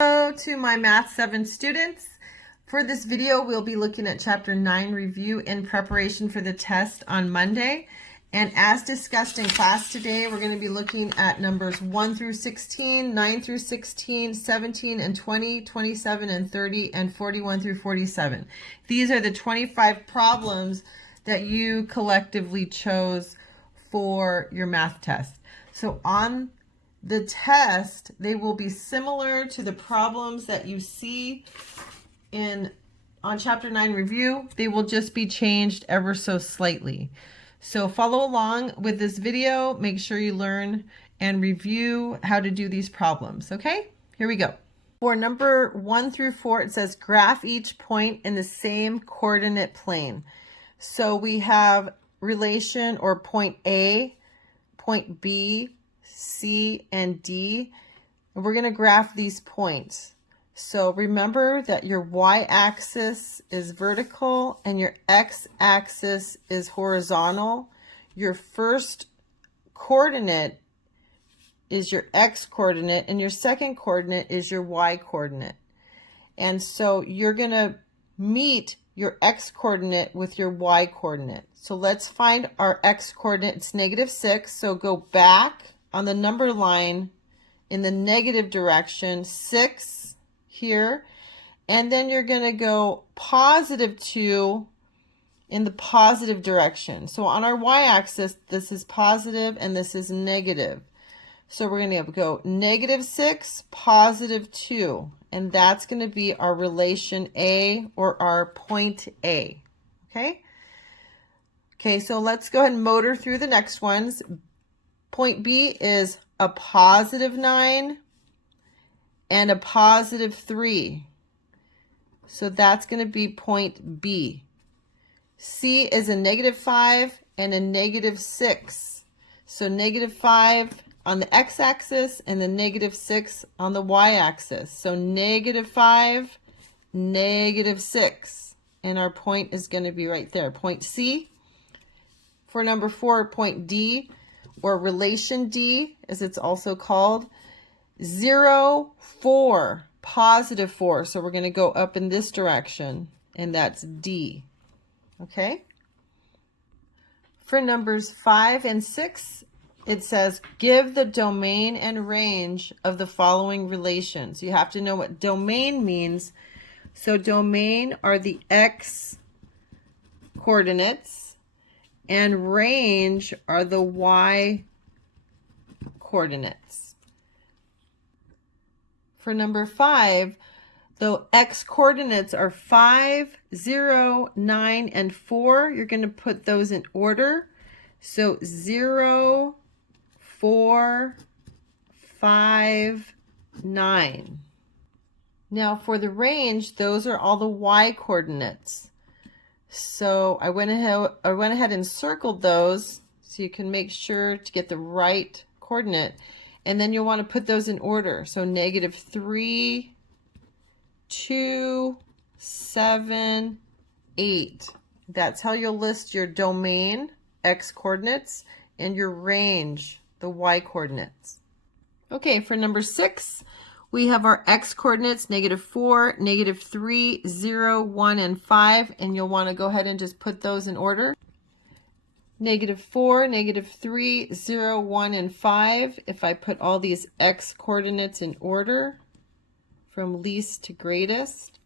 Hello to my Math 7 students. For this video, we'll be looking at Chapter 9 review in preparation for the test on Monday. And as discussed in class today, we're going to be looking at numbers 1 through 16, 9 through 16, 17 and 20, 27 and 30, and 41 through 47. These are the 25 problems that you collectively chose for your math test. So on the test, they will be similar to the problems that you see on Chapter 9 review. They will just be changed ever so slightly. So follow along with this video. Make sure you learn and review how to do these problems. Okay, here we go. For number 1 through 4, it says graph each point in the same coordinate plane. So we have relation or point A, point B, C, and D. And we're going to graph these points. So remember that your y-axis is vertical and your x-axis is horizontal. Your first coordinate is your x-coordinate and your second coordinate is your y-coordinate. And so you're going to meet your x-coordinate with your y-coordinate. So let's find our x-coordinate. It's -6. So go back on the number line in the negative direction, 6 here, and then you're going to go +2 in the positive direction. So on our y-axis, this is positive and this is negative. So we're going to go -6, +2, and that's going to be our relation A, or our point A. Okay, so let's go ahead and motor through the next ones. Point B is a +9 and a +3. So that's going to be point B. C is a -5 and a -6. So -5 on the x-axis and the -6 on the y-axis. So -5, -6. And our point is going to be right there. Point C. For number 4, point D, or relation D, as it's also called, 0, 4, +4. So we're going to go up in this direction, and that's D. Okay? For numbers 5 and 6, it says, give the domain and range of the following relations. You have to know what domain means. So domain are the x coordinates, and range are the y coordinates. For number 5, the x coordinates are 5, 0, 9, and 4. You're going to put those in order. So 0, 4, 5, 9. Now for the range, those are all the y coordinates. So I went ahead and circled those so you can make sure to get the right coordinate. And then you'll want to put those in order. So -3, 2, 7, 8. That's how you'll list your domain, x coordinates, and your range, the y coordinates. Okay, for number 6, we have our x coordinates, -4, -3, 0, 1, and 5, and you'll want to go ahead and just put those in order. -4, -3, 0, 1, and 5. If I put all these x coordinates in order from least to greatest.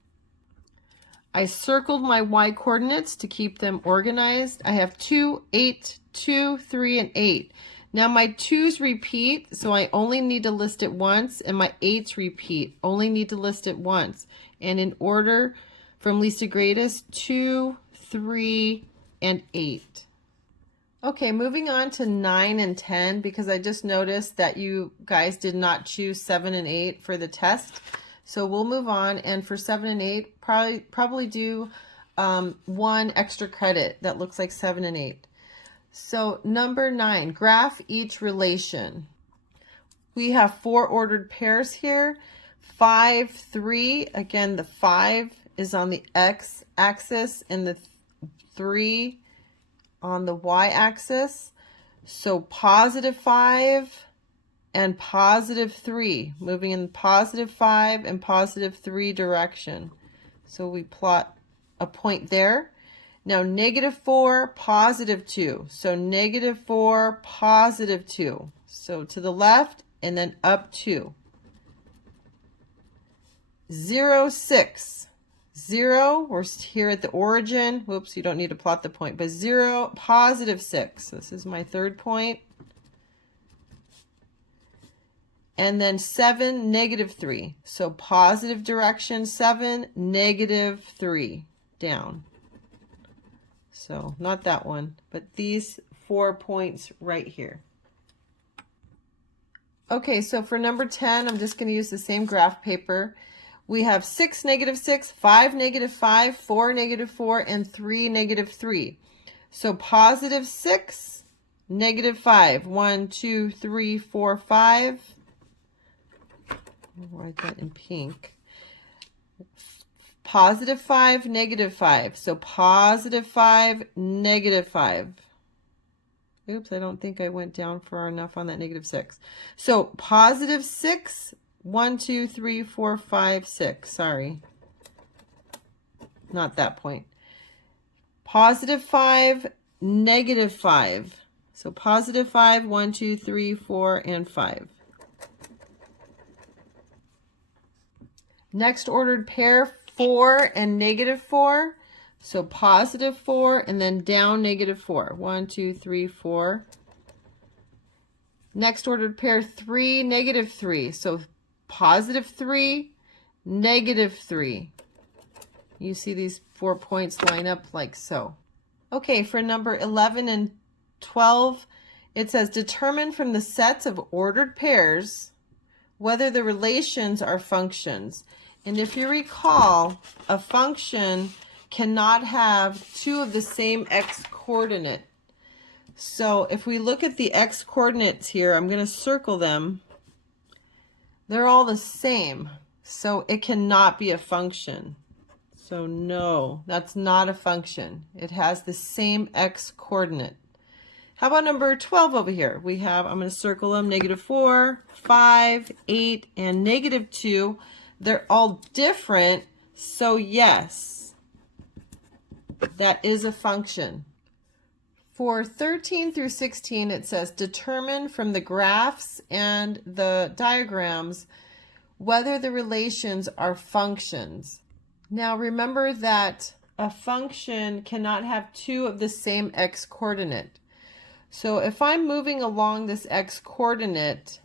I circled my y coordinates to keep them organized. I have 2, 8, 2, 3, and 8. Now my 2's repeat, so I only need to list it once, and my 8's repeat, only need to list it once. And in order from least to greatest, 2, 3, and 8. Okay, moving on to 9 and 10, because I just noticed that you guys did not choose 7 and 8 for the test. So we'll move on, and for 7 and 8, probably do one extra credit that looks like 7 and 8. So number 9, graph each relation. We have 4 ordered pairs here. 5, 3, again the 5 is on the x-axis and the 3 on the y-axis. So +5, and positive 3, moving in positive 5 and positive 3 direction. So we plot a point there. Now negative 4, positive 2. So negative 4, positive 2. So to the left and then up 2. 0, 6. 0, we're here at the origin. Whoops, you don't need to plot the point. But 0, positive 6. This is my third point. And then 7, negative 3. So positive direction 7, negative 3 down. So not that one, but these 4 points right here. Okay, so for number 10, I'm just going to use the same graph paper. We have 6, negative 6, 5, negative 5, 4, negative 4, and 3, negative 3. So positive 6, negative 5. 1, 2, 3, 4, 5. I'll write that in pink. Positive 5, negative 5. So positive 5, negative 5. Oops, I don't think I went down far enough on that negative 6. So positive 6, 1, 2, 3, 4, 5, 6. Sorry. Not that point. Positive 5, negative 5. So positive 5, 1, 2, 3, 4, and 5. Next ordered pair, 4 and negative 4. So positive 4 and then down negative 4. 1, 2, 3, 4. Next ordered pair, 3, negative 3. So positive 3, negative 3. You see these 4 points line up like so. Okay, for number 11 and 12, it says determine from the sets of ordered pairs whether the relations are functions. And if you recall, a function cannot have two of the same x-coordinate. So if we look at the x-coordinates here, I'm going to circle them. They're all the same, so it cannot be a function. So no, that's not a function. It has the same x-coordinate. How about number 12 over here? We have, I'm going to circle them, negative 4, 5, 8, and negative 2. They're all different, so yes, that is a function. For 13 through 16, it says determine from the graphs and the diagrams whether the relations are functions. Now remember that a function cannot have two of the same x-coordinate. So if I'm moving along this x-coordinate,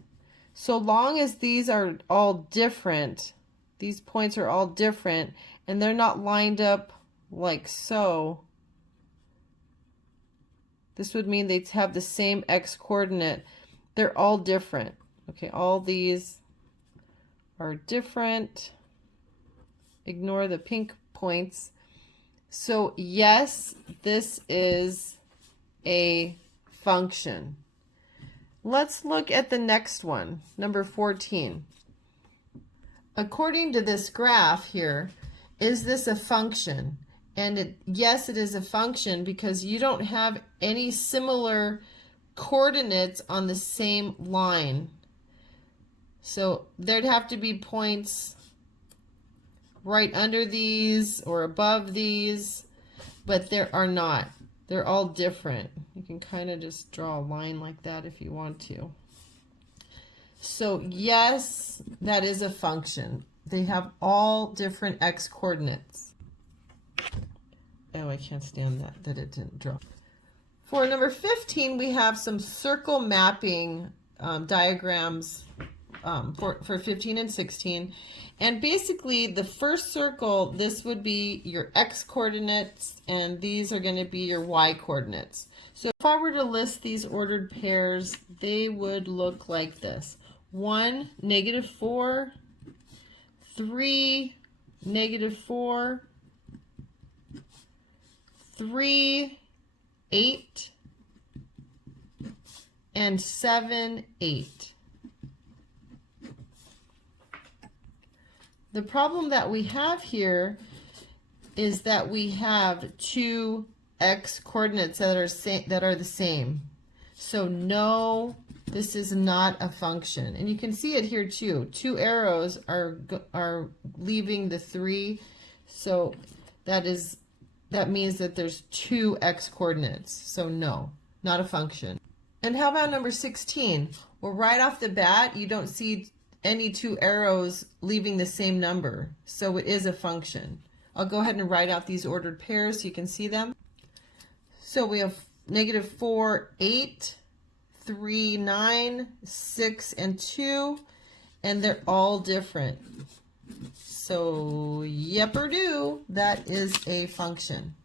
so long as these are all different, these points are all different, and they're not lined up like so, this would mean they'd have the same x-coordinate. They're all different. Okay, all these are different. Ignore the pink points. So yes, this is a function. Let's look at the next one, number 14. According to this graph here, is this a function? And yes, it is a function because you don't have any similar coordinates on the same line. So there'd have to be points right under these or above these, but there are not. They're all different. You can kind of just draw a line like that if you want to. So yes, that is a function. They have all different x-coordinates. Oh, I can't stand that it didn't draw. For number 15, we have some circle mapping diagrams for 15 and 16. And basically, the first circle, this would be your x-coordinates, and these are going to be your y-coordinates. So if I were to list these ordered pairs, they would look like this. 1, negative 4, 3, negative 4, 3, 8, and 7, 8. The problem that we have here is that we have two x coordinates that are the same. So no This is not a function. And you can see it here too. 2 arrows are leaving the 3. So that means that there's 2 x coordinates. So no, not a function. And how about number 16? Well, right off the bat, you don't see any 2 arrows leaving the same number. So it is a function. I'll go ahead and write out these ordered pairs so you can see them. So we have -4, 8, 3, 9, 6, and 2, and they're all different. So, yep or do, that is a function.